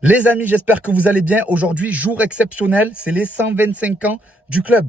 Les amis, j'espère que vous allez bien. Aujourd'hui, jour exceptionnel, c'est les 125 ans du club.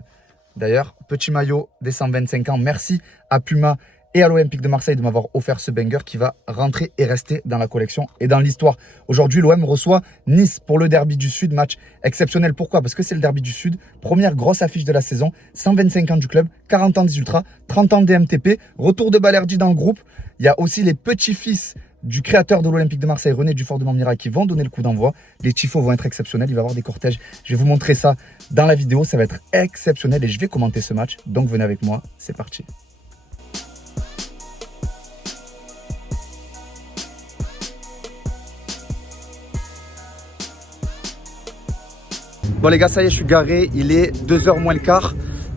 D'ailleurs, petit maillot des 125 ans. Merci à Puma et à l'Olympique de Marseille de m'avoir offert ce banger qui va rentrer et rester dans la collection et dans l'histoire. Aujourd'hui, l'OM reçoit Nice pour le derby du Sud. Match exceptionnel. Pourquoi? Parce que c'est le derby du Sud. Première grosse affiche de la saison. 125 ans du club, 40 ans des Ultras, 30 ans des MTP. Retour de Balerdi dans le groupe. Il y a aussi les petits-fils du créateur de l'Olympique de Marseille, René Dufort de Montmirail, qui vont donner le coup d'envoi. Les tifos vont être exceptionnels, il va y avoir des cortèges. Je vais vous montrer ça dans la vidéo, ça va être exceptionnel et je vais commenter ce match. Donc venez avec moi, c'est parti. Bon les gars, ça y est, je suis garé, il est 2h moins le quart.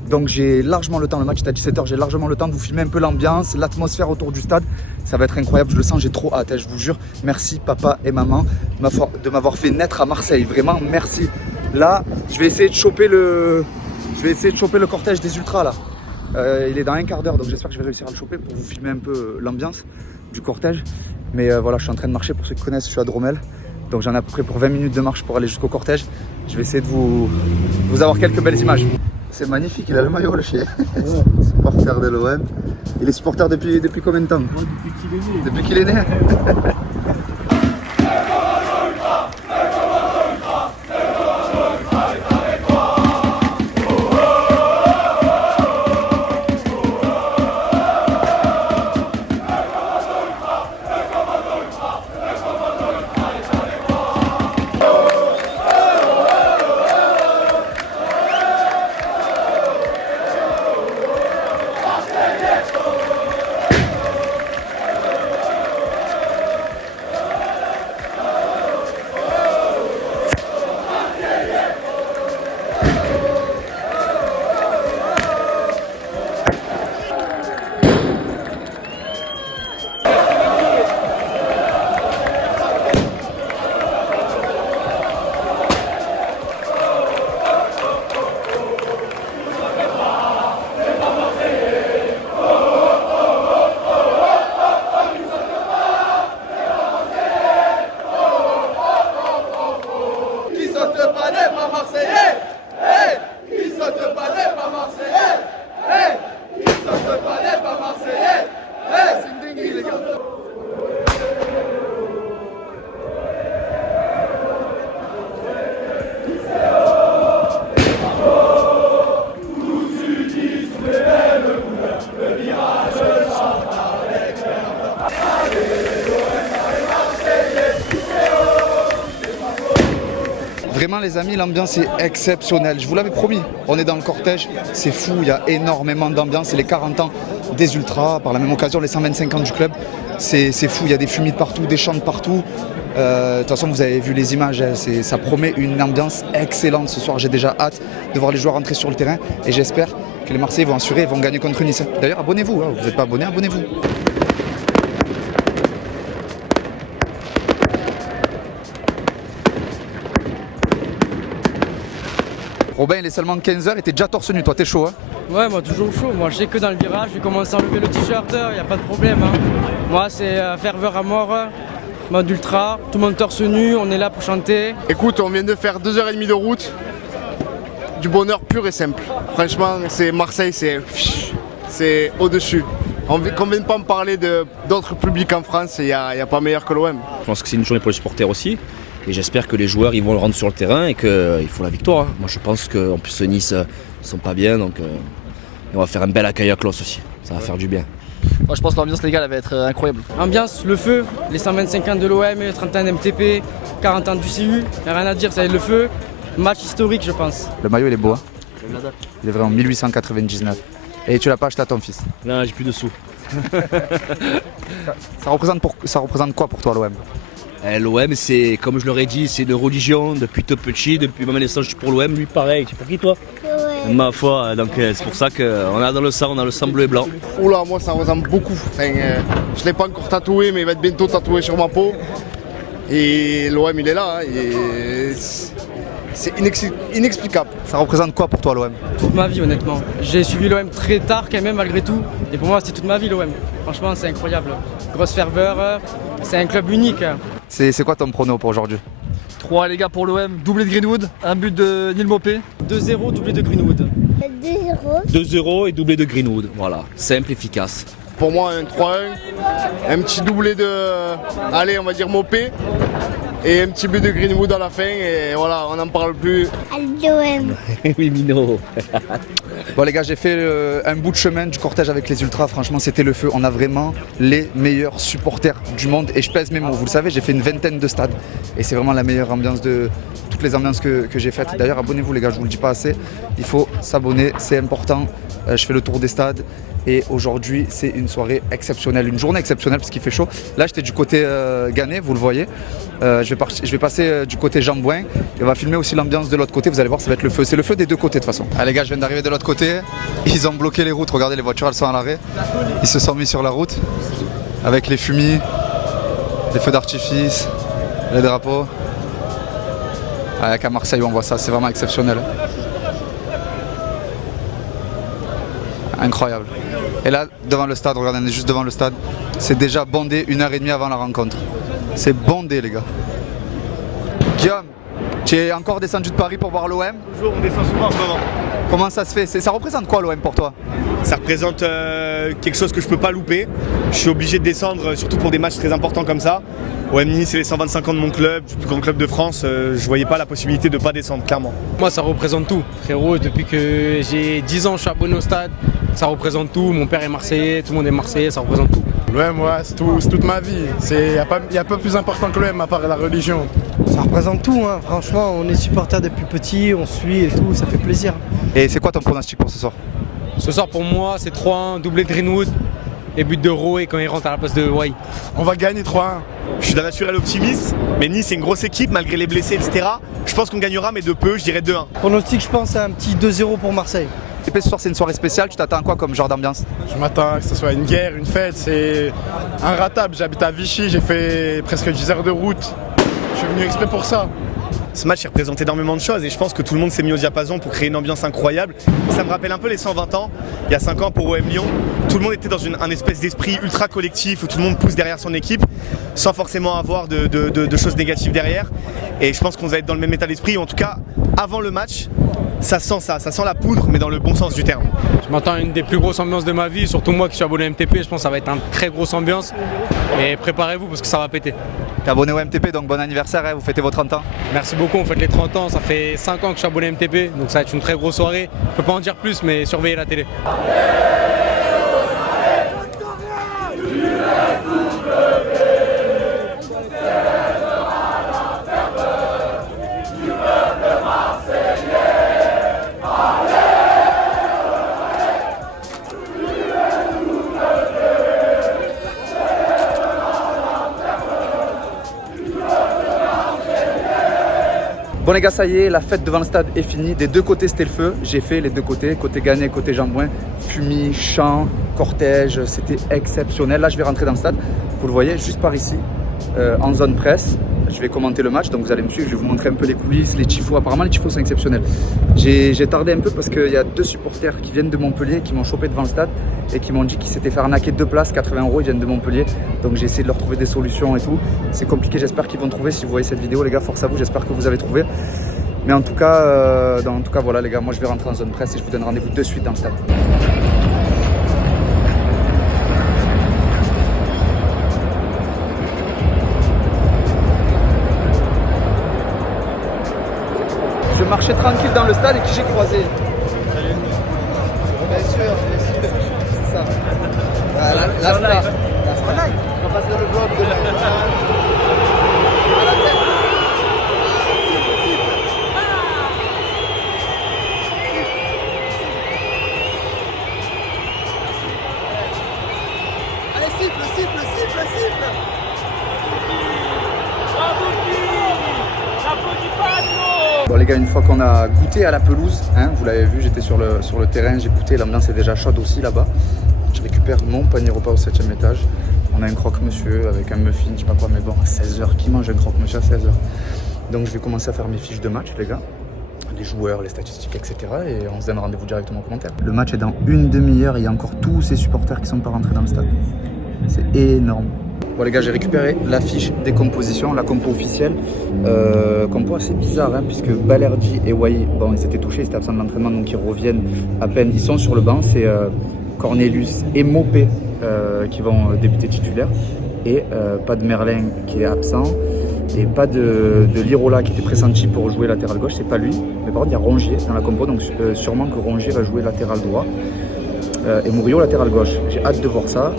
Donc j'ai largement le temps, le match est à 17h, j'ai largement le temps de vous filmer un peu l'ambiance, l'atmosphère autour du stade. Ça va être incroyable, je le sens, j'ai trop hâte, je vous jure. Merci papa et maman de m'avoir fait naître à Marseille, vraiment merci. Là, je vais essayer de choper le cortège des Ultras là. Il est dans un quart d'heure, donc j'espère que je vais réussir à le choper pour vous filmer un peu l'ambiance du cortège. Mais voilà, je suis en train de marcher, pour ceux qui connaissent, je suis à Dromel. Donc j'en ai à peu près pour 20 minutes de marche pour aller jusqu'au cortège. Je vais essayer de vous avoir quelques belles images. C'est magnifique, il a le maillot le chien. Supporter de l'OM. Il est supporter depuis combien de temps? Depuis qu'il est né. Depuis qu'il est né. Vraiment les amis, l'ambiance est exceptionnelle. Je vous l'avais promis, on est dans le cortège, c'est fou, il y a énormément d'ambiance. C'est les 40 ans des Ultras, par la même occasion les 125 ans du club. C'est fou, il y a des fumis de partout, des chants de partout. De toute façon, vous avez vu les images, ça promet une ambiance excellente ce soir. J'ai déjà hâte de voir les joueurs entrer sur le terrain et j'espère que les Marseillais vont assurer et vont gagner contre Nice. D'ailleurs, abonnez-vous, hein. Vous n'êtes pas abonné, abonnez-vous. Robin, il est seulement 15h et t'es déjà torse nu, toi t'es chaud hein? Ouais, moi toujours chaud, moi j'ai que dans le virage, je vais commencer à enlever le t-shirt, il n'y a pas de problème. Hein. Moi c'est ferveur à mort, mode ultra, tout le monde torse nu, on est là pour chanter. Écoute, on vient de faire 2h30 de route, du bonheur pur et simple. Franchement, c'est Marseille, c'est au-dessus. Qu'on ne vienne pas me parler d'autres publics en France, il n'y a pas meilleur que l'OM. Je pense que c'est une journée pour les supporters aussi. Et j'espère que les joueurs ils vont le rendre sur le terrain et qu'il faut la victoire. Moi je pense qu'en plus Nice ils sont pas bien, donc on va faire un bel accueil à Clos aussi. Ça va faire du bien. Moi, je pense que l'ambiance légale va être incroyable. Ambiance, le feu, les 125 ans de l'OM, les 30 ans d'MTP, 40 ans du CU, il n'y a rien à dire, ça va être le feu. Match historique je pense. Le maillot il est beau hein? Il est vraiment 1899. Et tu l'as pas acheté à ton fils? Là j'ai plus de sous. Ça représente quoi pour toi l'OM? L'OM c'est, comme je leur ai dit, c'est une religion depuis tout petit, depuis ma naissance je suis pour l'OM, lui pareil, tu es pour qui toi? Ouais. Ma foi, donc c'est pour ça qu'on a dans le sang, on a le sang bleu et blanc. Oula, moi ça ressemble beaucoup. Enfin, je ne l'ai pas encore tatoué, mais il va être bientôt tatoué sur ma peau. Et l'OM il est là, hein, c'est inexplicable. Ça représente quoi pour toi l'OM? Toute ma vie honnêtement. J'ai suivi l'OM très tard quand même malgré tout. Et pour moi c'est toute ma vie l'OM. Franchement c'est incroyable. Grosse ferveur, c'est un club unique. C'est quoi ton prono pour aujourd'hui? 3 les gars pour l'OM, doublé de Greenwood, un but de Neil Maupay. 2-0, doublé de Greenwood. 2-0. 2-0 et doublé de Greenwood. Voilà, simple, efficace. Pour moi, un 3-1, un petit doublé de, allez, on va dire Maupay, et un petit but de Greenwood à la fin, et voilà, on n'en parle plus. l'OM. Oui, Mino. Bon les gars, j'ai fait un bout de chemin du cortège avec les ultras, franchement c'était le feu. On a vraiment les meilleurs supporters du monde et je pèse mes mots, vous le savez, j'ai fait une vingtaine de stades et c'est vraiment la meilleure ambiance de toutes les ambiances que j'ai faites. D'ailleurs abonnez-vous les gars, je vous le dis pas assez, il faut s'abonner, c'est important. Je fais le tour des stades et aujourd'hui c'est une soirée exceptionnelle, une journée exceptionnelle parce qu'il fait chaud. Là j'étais du côté Gannet, vous le voyez. Je vais passer du côté Jambouin et on va filmer aussi l'ambiance de l'autre côté, vous allez voir ça va être le feu, c'est le feu des deux côtés de toute façon. Allez les gars, je viens d'arriver de l'autre côté, ils ont bloqué les routes, regardez les voitures elles sont à l'arrêt, ils se sont mis sur la route avec les fumis, les feux d'artifice, les drapeaux. Avec à Marseille on voit ça, c'est vraiment exceptionnel. Incroyable. Et là devant le stade, regardez on est juste devant le stade, c'est déjà bondé 1h30 avant la rencontre. C'est bondé les gars. Guillaume, tu es encore descendu de Paris pour voir l'OM? Toujours, on descend souvent en ce moment. Comment ça se fait? Ça représente quoi l'OM pour toi? Ça représente quelque chose que je peux pas louper. Je suis obligé de descendre, surtout pour des matchs très importants comme ça. OM Nice, c'est les 125 ans de mon club, du plus grand club de France. Je voyais pas la possibilité de pas descendre, clairement. Moi, ça représente tout. Frérot, depuis que j'ai 10 ans, je suis abonné au stade. Ça représente tout. Mon père est marseillais, tout le monde est marseillais, ça représente tout. L'OM, ouais, c'est toute ma vie. Il n'y a pas plus important que l'OM à part la religion. Ça représente tout, hein. Franchement, on est supporters depuis petit, on suit et tout, ça fait plaisir. Et c'est quoi ton pronostic pour ce soir? Ce soir, pour moi, c'est 3-1, doublé de Greenwood et but de Roé quand il rentre à la place de Wai. On va gagner 3-1. Je suis d'un naturel optimiste, mais Nice c'est une grosse équipe malgré les blessés, etc. Je pense qu'on gagnera, mais de peu, je dirais 2-1. Pronostic, je pense, à un petit 2-0 pour Marseille. Ce soir c'est une soirée spéciale, tu t'attends à quoi comme genre d'ambiance? Je m'attends à que ce soit une guerre, une fête. C'est inratable. J'habite à Vichy, j'ai fait presque 10 heures de route. Je suis venu exprès pour ça. Ce match il représente énormément de choses et je pense que tout le monde s'est mis au diapason pour créer une ambiance incroyable. Ça me rappelle un peu les 120 ans, il y a 5 ans pour OM Lyon. Tout le monde était dans un espèce d'esprit ultra collectif où tout le monde pousse derrière son équipe sans forcément avoir de choses négatives derrière. Et je pense qu'on va être dans le même état d'esprit, en tout cas avant le match. Ça sent la poudre, mais dans le bon sens du terme. Je m'attends à une des plus grosses ambiances de ma vie, surtout moi qui suis abonné MTP, je pense que ça va être une très grosse ambiance. Et préparez-vous parce que ça va péter. T'es abonné au MTP, donc bon anniversaire, hein, vous fêtez vos 30 ans. Merci beaucoup, on fête les 30 ans, ça fait 5 ans que je suis abonné MTP, donc ça va être une très grosse soirée. Je peux pas en dire plus, mais surveillez la télé. Bon les gars, ça y est, la fête devant le stade est finie. Des deux côtés c'était le feu. J'ai fait les deux côtés, côté Gannet, côté Jambouin. Fumis, chants, cortège, c'était exceptionnel. Là je vais rentrer dans le stade, vous le voyez, juste par ici, en zone presse. Je vais commenter le match, donc vous allez me suivre, je vais vous montrer un peu les coulisses, les tifos. Apparemment les tifos sont exceptionnels. J'ai tardé un peu parce qu'il y a deux supporters qui viennent de Montpellier, qui m'ont chopé devant le stade et qui m'ont dit qu'ils s'étaient fait arnaquer 2 places, 80 €, ils viennent de Montpellier. Donc j'ai essayé de leur trouver des solutions et tout. C'est compliqué, j'espère qu'ils vont trouver. Si vous voyez cette vidéo les gars, force à vous, j'espère que vous avez trouvé. Mais en tout cas voilà les gars, moi je vais rentrer en zone presse et je vous donne rendez-vous de suite dans le stade. Je marchais tranquille dans le stade et qui j'ai croisé? Salut. Bien sûr, c'est ça. Voilà, la star. On passe dans le vlog de la... À la tête. Allez, siffle. Bon les gars, une fois qu'on a goûté à la pelouse, hein, vous l'avez vu, j'étais sur le terrain, j'ai goûté, l'ambiance est déjà chaude aussi là-bas. Je récupère mon panier repas au 7e étage. On a un croque-monsieur avec un muffin, je sais pas quoi, mais bon, à 16 h, qui mange un croque-monsieur à 16 h? Donc je vais commencer à faire mes fiches de match les gars, les joueurs, les statistiques, etc. Et on se donne rendez-vous directement en commentaire. Le match est dans une demi-heure et il y a encore tous ces supporters qui sont pas rentrés dans le stade. C'est énorme. Bon les gars, j'ai récupéré l'affiche des compositions, la compo officielle. Compo assez bizarre hein, puisque Balerdi et Wai, bon ils étaient touchés, ils étaient absents de l'entraînement donc ils reviennent à peine. Ils sont sur le banc, c'est Cornelius et Mopé qui vont débuter titulaires. Et pas de Merlin qui est absent. Et pas de Lirola qui était pressenti pour jouer latéral gauche, c'est pas lui. Mais par contre il y a Rongier dans la compo, donc sûrement que Rongier va jouer latéral droit. Et Murillo latéral gauche. J'ai hâte de voir ça.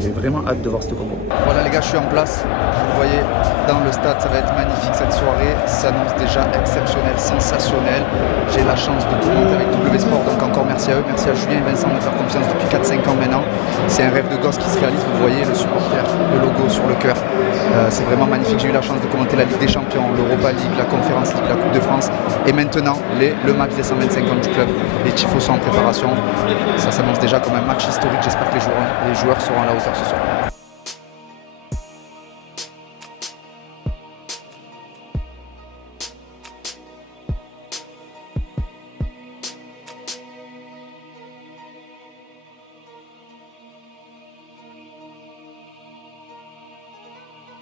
J'ai vraiment hâte de voir cette compo. Voilà les gars, je suis en place. Vous voyez dans le stade, ça va être magnifique cette soirée. Ça s'annonce déjà exceptionnel, sensationnel. J'ai la chance de commenter avec W Sport, donc encore merci à eux. Merci à Julien et Vincent de me faire confiance depuis 4-5 ans maintenant. C'est un rêve de gosse qui se réalise. Vous voyez le supporter, le logo sur le cœur. C'est vraiment magnifique. J'ai eu la chance de commenter la Ligue des Champions, l'Europa League, la Conférence League, la Coupe de France. Et maintenant, le match des 125 ans du club. Les tifos sont en préparation. Ça s'annonce déjà comme un match historique. J'espère que les joueurs seront à la hauteur ce soir.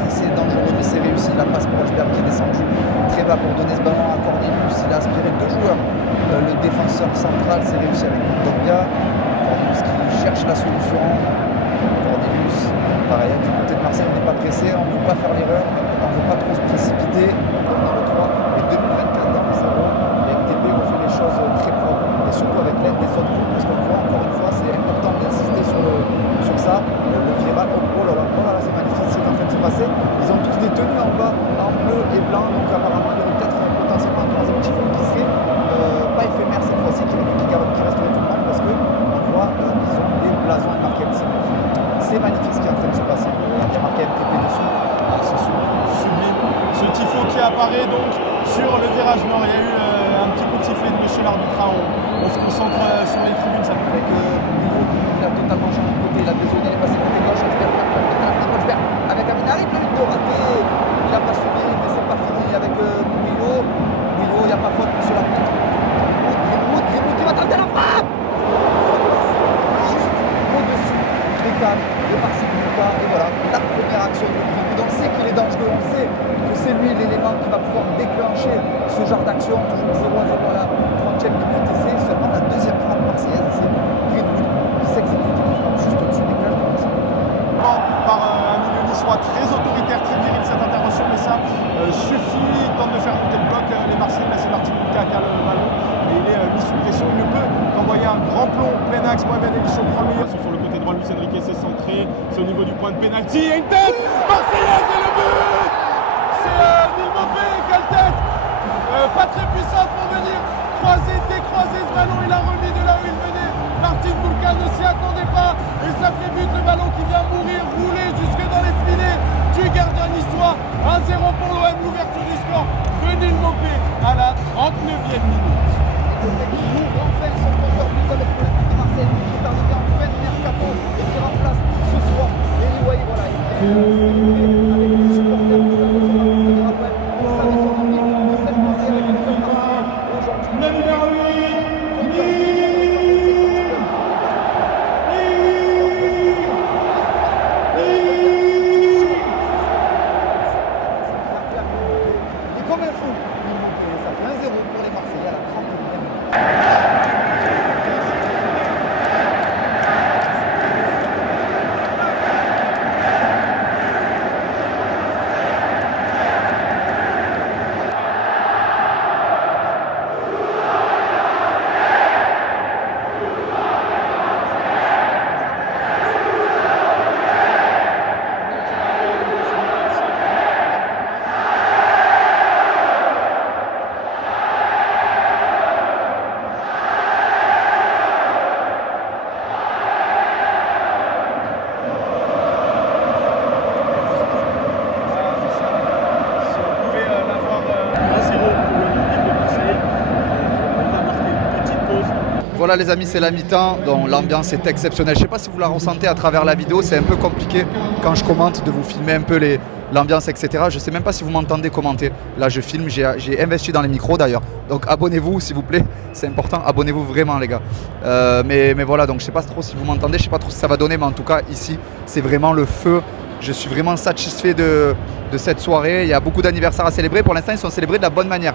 C'est dangereux mais c'est réussi. La passe pour Rosberg qui est descendu très bas pour donner ce ballon à Cornelius. Il a aspiré 2 joueurs. Le défenseur central s'est réussi avec Kondogbia. Cornelius qui cherche la solution. Cornelius, pareil, du côté de Marseille, on n'est pas pressé, on ne veut pas faire l'erreur, on ne veut pas trop se précipiter. Comme dans le 3 et 2024 dans le 0, les MTP ont fait les choses très propres et surtout avec l'aide des autres groupes parce qu'on voit encore une fois, c'est important d'insister sur ça. Le viral, oh là là, c'est magnifique ce qui est en train de se passer. Ils ont tous des tenues en bas, en bleu et blanc, donc apparemment il y aurait peut-être potentiellement un troisième petit fond qui serait pas éphémère cette fois-ci, qui resterait tout le monde parce qu'on voit ils ont des blasons et marqués MTP. C'est magnifique ce qui est en train de se passer. Il y a marqué MTP dessus. Ah, c'est sublime. Ce tifo qui apparaît donc sur le virage nord. Il y a eu un petit coup de sifflet de Michel Arbitra. On se concentre sur les tribunes. Ça avec Murillo qui a totalement changé de côté. Il a besoin, il est passé côté gauche. Rosberg avec Aminari, le but de raté. Il n'a pas suivi, mais c'est pas fini avec Murillo. Murillo, il n'y a pas faute sur l'arbitre. Greenwood qui va tenter la frappe. Juste au-dessus des câbles, de Marcy Lucas. Et voilà, la première action de Greenwood. On sait qu'il est dangereux, on sait que c'est lui l'élément qui va pouvoir déclencher ce genre d'action. Toujours 0-0 à la 30e minute. Et c'est seulement la deuxième frappe marseillaise. C'est Greenwood qui s'exécute une frappe juste au-dessus des câbles de Marcy. Par un milieu niçois très autoritaire, très viril cette intervention, mais ça suffit. Il tente de faire monter le bloc. Les Marseillais, là c'est Martin Lucas qui a le ballon, mais il est mis sous pression. Il ne peut qu'envoyer un grand plomb plein axe. Mohamed Elisho prend le meilleur. Sur le côté droit, Luis Enrique s'est centré. C'est au niveau du point de pénalty. Et une tête marseillaise et le but. C'est Neil Mopé, quelle tête pas très puissante pour venir décroiser ce ballon. Il a remis de là où il venait. Martin Boulka ne s'y attendait pas et ça fait but, le ballon qui vient mourir, rouler jusque dans les filets du gardien niçois. 1-0 pour l'OM, l'ouverture du score de Neil Mopé à la 39e minute. Il ouvre enfin son compteur but avec le but de Marseille qui est arrivé en fin de mercato et qui remplace ce soir. Et voilà, il est avec les supporters qui savent son envie de rappel, qui savent son envie de s'imposer avec le club marseillais aujourd'hui. Comme un fou, ça fait 1-0 pour les Marseillais à la 31e minute. Voilà les amis, c'est la mi-temps, donc l'ambiance est exceptionnelle. Je ne sais pas si vous la ressentez à travers la vidéo, c'est un peu compliqué quand je commente de vous filmer un peu l'ambiance, etc. Je ne sais même pas si vous m'entendez commenter. Là je filme, j'ai investi dans les micros d'ailleurs. Donc abonnez-vous s'il vous plaît, c'est important, abonnez-vous vraiment les gars. Mais voilà, donc je ne sais pas trop si vous m'entendez, je ne sais pas trop si ça va donner, mais en tout cas ici c'est vraiment le feu Je suis vraiment satisfait de cette soirée. Il y a beaucoup d'anniversaires à célébrer. Pour l'instant, ils sont célébrés de la bonne manière.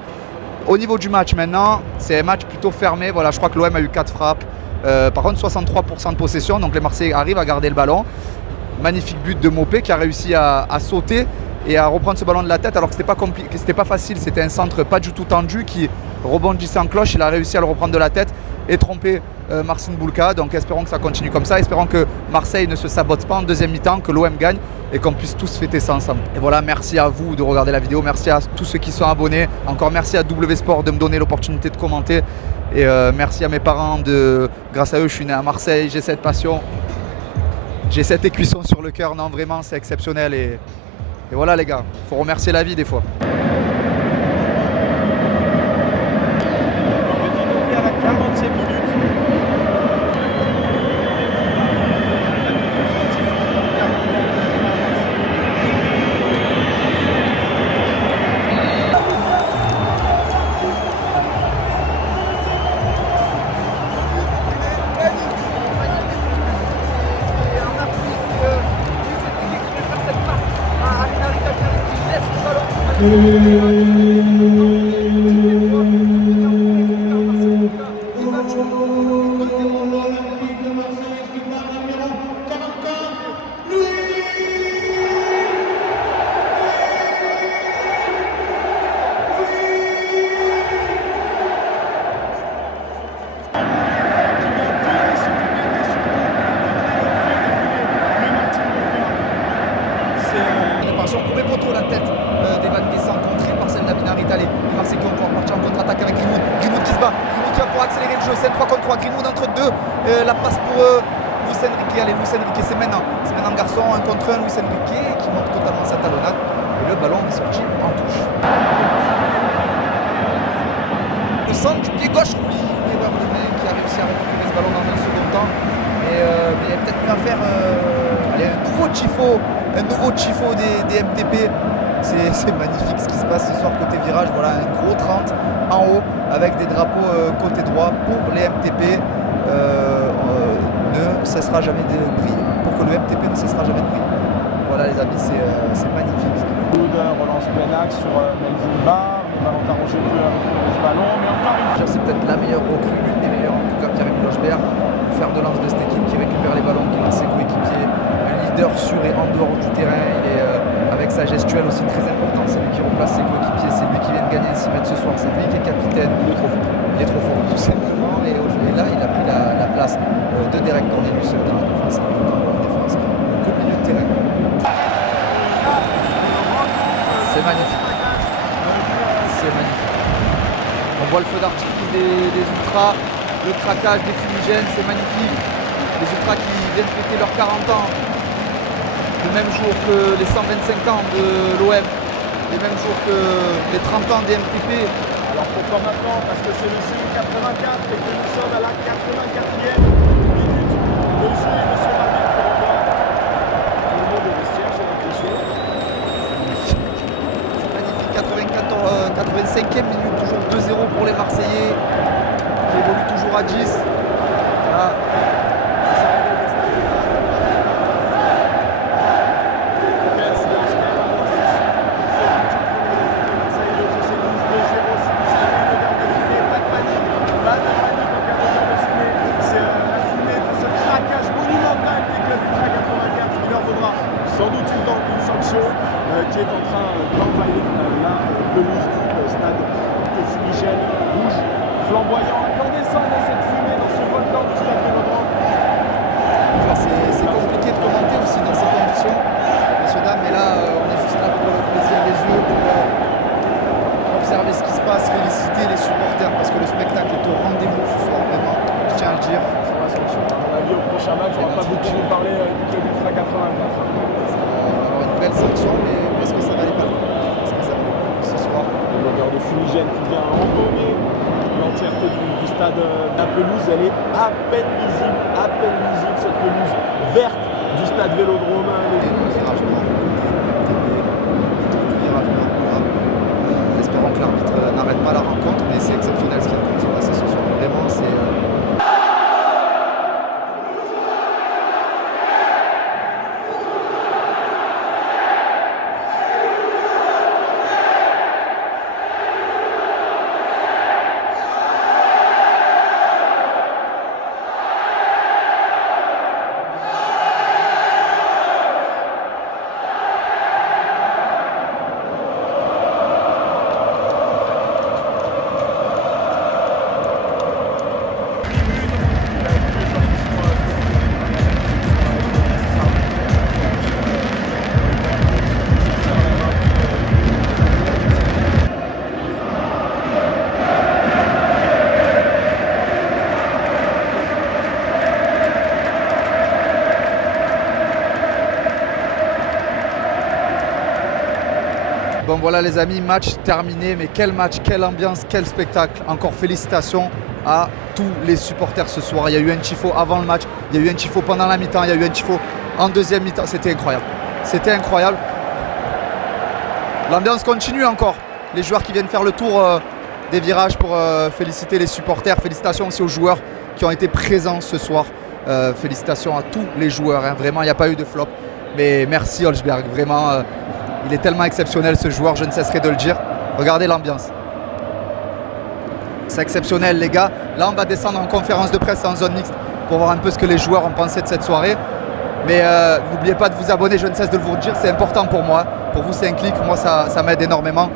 Au niveau du match maintenant, c'est un match plutôt fermé. Voilà, je crois que l'OM a eu 4 frappes. Par contre, 63% de possession. Donc les Marseillais arrivent à garder le ballon. Magnifique but de Mopé qui a réussi à sauter et à reprendre ce ballon de la tête alors que c'était pas facile. C'était un centre pas du tout tendu qui rebondissait en cloche. Il a réussi à le reprendre de la tête et tromper Marcin Bulka. Donc espérons que ça continue comme ça. Espérons que Marseille ne se sabote pas en deuxième mi-temps, que l'OM gagne et qu'on puisse tous fêter ça ensemble. Et voilà, merci à vous de regarder la vidéo. Merci à tous ceux qui sont abonnés. Encore merci à W Sport de me donner l'opportunité de commenter. Et merci à mes parents. Grâce à eux, je suis né à Marseille. J'ai cette passion. J'ai cette écuisson sur le cœur. Non, vraiment, c'est exceptionnel. Et voilà les gars, il faut remercier la vie des fois. Pour les poteaux, la tête d'Evan Guessant contrée par celle d'Amin Harit. Les Marseillais qui vont pouvoir partir en contre-attaque avec Greenwood. Greenwood qui se bat, Greenwood qui va pouvoir accélérer le jeu. C'est 3 contre 3, Greenwood entre deux. La passe pour Luis Enrique. Allez, Luis Enrique, c'est maintenant garçon, 1 contre 1. Luis Enrique qui monte totalement sa talonnade. Et le ballon est sorti en touche. Le centre du pied gauche, oui, l'erreur de main qui a réussi à récupérer ce ballon dans un second temps. Mais il y a peut-être mieux à faire. Un nouveau tifo des MTP. C'est magnifique ce qui se passe ce soir côté virage. Voilà, un gros 30 en haut avec des drapeaux côté droit pour les MTP. Ne cessera jamais de briller. Pour que le MTP ne cessera jamais de briller. Voilà les amis, c'est magnifique. Relance plein axe sur Melvin Barr. Les Valentin Roger peut récupérer ce ballon. Mais encore une fois, c'est peut-être la meilleure recrue, l'une des meilleures en tout cas, Pierre-Emile Logebert. Faire de lance de cette équipe qui récupère les ballons, qui lance ses coéquipiers. Leader sur et en dehors du terrain, il est avec sa gestuelle aussi très important, c'est lui qui remplace ses coéquipiers, c'est lui qui vient de gagner un 6 mètres ce soir, c'est lui qui est capitaine, il est trop fort tout simplement et là il a pris la place de Derek Cornelius dans la défense, coup de milieu de terrain. C'est magnifique, on voit le feu d'artifice des ultras, le craquage des fumigènes, c'est magnifique. Les ultras qui viennent fêter leurs 40 ans, le même jour que les 125 ans de l'OM, les mêmes jours que les 30 ans des MTP. Alors pourquoi maintenant? Parce que c'est le C84 et que nous sommes à la 84e minute de jeu. Monsieur Rabin qui revoit tout le monde au vestiaire, j'ai l'impression. C'est magnifique, 85e minute, toujours 2-0 pour les Marseillais, qui évoluent toujours à 10. Voilà. Sans doute une sanction qui est en train d'envahir la pelouse du stade de fumigène rouge flamboyant, incandescent dans cette fumée, dans ce volcan du stade Vélodrome. C'est compliqué de commenter aussi dans ces conditions, messieurs dames, mais là on est juste là pour le plaisir des yeux, pour observer ce qui se passe, féliciter les supporters parce que le spectacle est au rendez-vous ce soir, vraiment, je tiens à le dire. Sur la sanction, à mon avis, au prochain match, on va pas beaucoup nous parler du club Ultra 84. Belle sanction, mais est-ce que ça valait pas le coup? Est-ce que ça valait le coup ce soir? L'odeur de fumigène qui vient embaumer l'entièreté du stade de la pelouse, elle est à peine visible, cette pelouse verte du stade Vélodrome. Espérons que l'arbitre n'arrête pas la rencontre, mais c'est exceptionnel ce qui est en train de se passer ce soir. Vraiment, c'est... voilà les amis, match terminé. Mais quel match, quelle ambiance, quel spectacle. Encore félicitations à tous les supporters ce soir. Il y a eu un tifo avant le match, il y a eu un tifo pendant la mi-temps, il y a eu un tifo en deuxième mi-temps. C'était incroyable. C'était incroyable. L'ambiance continue encore. Les joueurs qui viennent faire le tour des virages pour féliciter les supporters. Félicitations aussi aux joueurs qui ont été présents ce soir. Félicitations à tous les joueurs. Hein. Vraiment, il n'y a pas eu de flop. Mais merci Holzberg. Vraiment, il est tellement exceptionnel ce joueur. Je ne cesserai de le dire. Regardez l'ambiance. C'est exceptionnel les gars. Là, on va descendre en conférence de presse en zone mixte pour voir un peu ce que les joueurs ont pensé de cette soirée. Mais n'oubliez pas de vous abonner. Je ne cesse de vous le dire. C'est important pour moi. Pour vous, c'est un clic. Moi, ça m'aide énormément.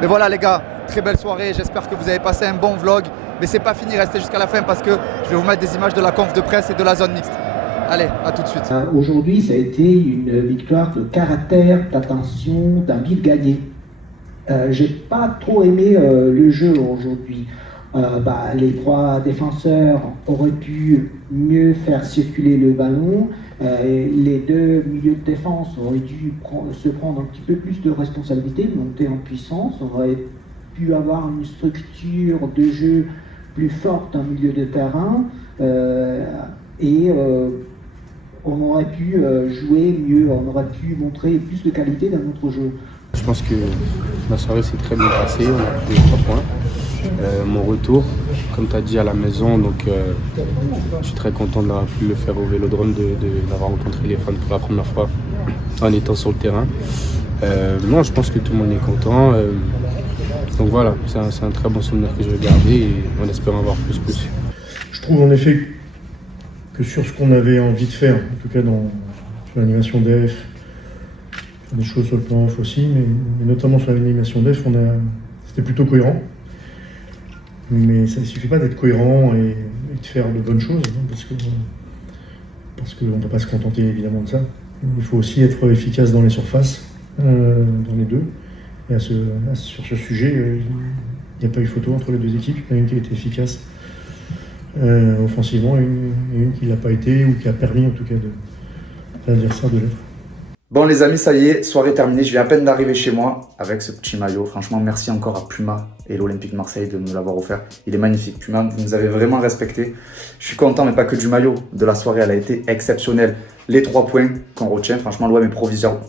Mais voilà les gars, très belle soirée. J'espère que vous avez passé un bon vlog. Mais c'est pas fini, restez jusqu'à la fin parce que je vais vous mettre des images de la conf de presse et de la zone mixte. Allez, à tout de suite. Aujourd'hui, ça a été une victoire de caractère, d'attention, d'un but gagné. J'ai pas trop aimé le jeu aujourd'hui. Les trois défenseurs auraient pu mieux faire circuler le ballon. Les deux milieux de défense auraient dû se prendre un petit peu plus de responsabilité, monter en puissance. On aurait pu avoir une structure de jeu plus forte en milieu de terrain on aurait pu jouer mieux, on aurait pu montrer plus de qualité dans notre jeu. Je pense que ma soirée s'est très bien passée, on a pris 3 points. Mon retour, comme tu as dit, à la maison, donc je suis très content d'avoir pu le faire au Vélodrome, d'avoir rencontré les fans pour la première fois en étant sur le terrain. Non, je pense que tout le monde est content. Donc voilà, c'est un très bon souvenir que je vais garder et on espère en avoir plus. Je trouve en effet que sur ce qu'on avait envie de faire, en tout cas sur l'animation DF, des choses sur le plan off aussi, mais notamment sur l'animation DF, c'était plutôt cohérent. Mais ça ne suffit pas d'être cohérent et de faire de bonnes choses, parce qu'on ne peut pas se contenter évidemment de ça. Il faut aussi être efficace dans les surfaces, dans les deux. Et sur ce sujet, il n'y a pas eu photo entre les deux équipes. Il y en a une qui a été efficace offensivement et une qui ne l'a pas été, ou qui a permis en tout cas à l'adversaire de l'être. Bon les amis, ça y est, soirée terminée. Je viens à peine d'arriver chez moi avec ce petit maillot. Franchement, merci encore à Puma et l'Olympique de Marseille de me l'avoir offert. Il est magnifique. Puma, vous nous avez vraiment respecté. Je suis content, mais pas que du maillot. De la soirée, elle a été exceptionnelle. Les 3 points qu'on retient, franchement, l'OM est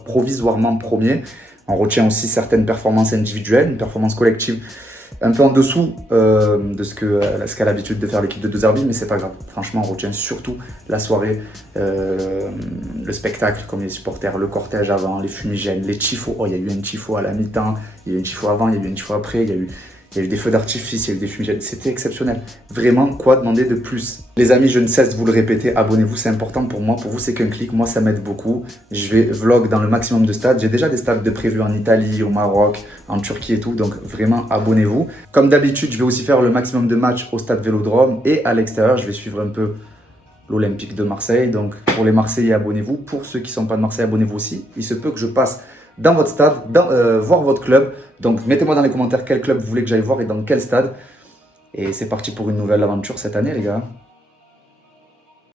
provisoirement premier. On retient aussi certaines performances individuelles, une performance collective un peu en dessous de ce qu'a l'habitude de faire l'équipe de De Zerbi, mais c'est pas grave. Franchement, on retient surtout la soirée, le spectacle, comme les supporters, le cortège avant, les fumigènes, les tifos. Oh, il y a eu un tifo à la mi-temps, il y a eu un tifo avant, il y a eu un tifo après, il y a eu des feux d'artifice, il y a eu des fumigènes. C'était exceptionnel. Vraiment, quoi demander de plus? Les amis, je ne cesse de vous le répéter, abonnez-vous, c'est important pour moi. Pour vous, c'est qu'un clic. Moi, ça m'aide beaucoup. Je vais vlog dans le maximum de stades. J'ai déjà des stades de prévus en Italie, au Maroc, en Turquie et tout. Donc, vraiment, abonnez-vous. Comme d'habitude, je vais aussi faire le maximum de matchs au stade Vélodrome et à l'extérieur. Je vais suivre un peu l'Olympique de Marseille. Donc, pour les Marseillais, abonnez-vous. Pour ceux qui ne sont pas de Marseille, abonnez-vous aussi. Il se peut que je passe dans votre stade, voir votre club. Donc, mettez-moi dans les commentaires quel club vous voulez que j'aille voir et dans quel stade. Et c'est parti pour une nouvelle aventure cette année, les gars.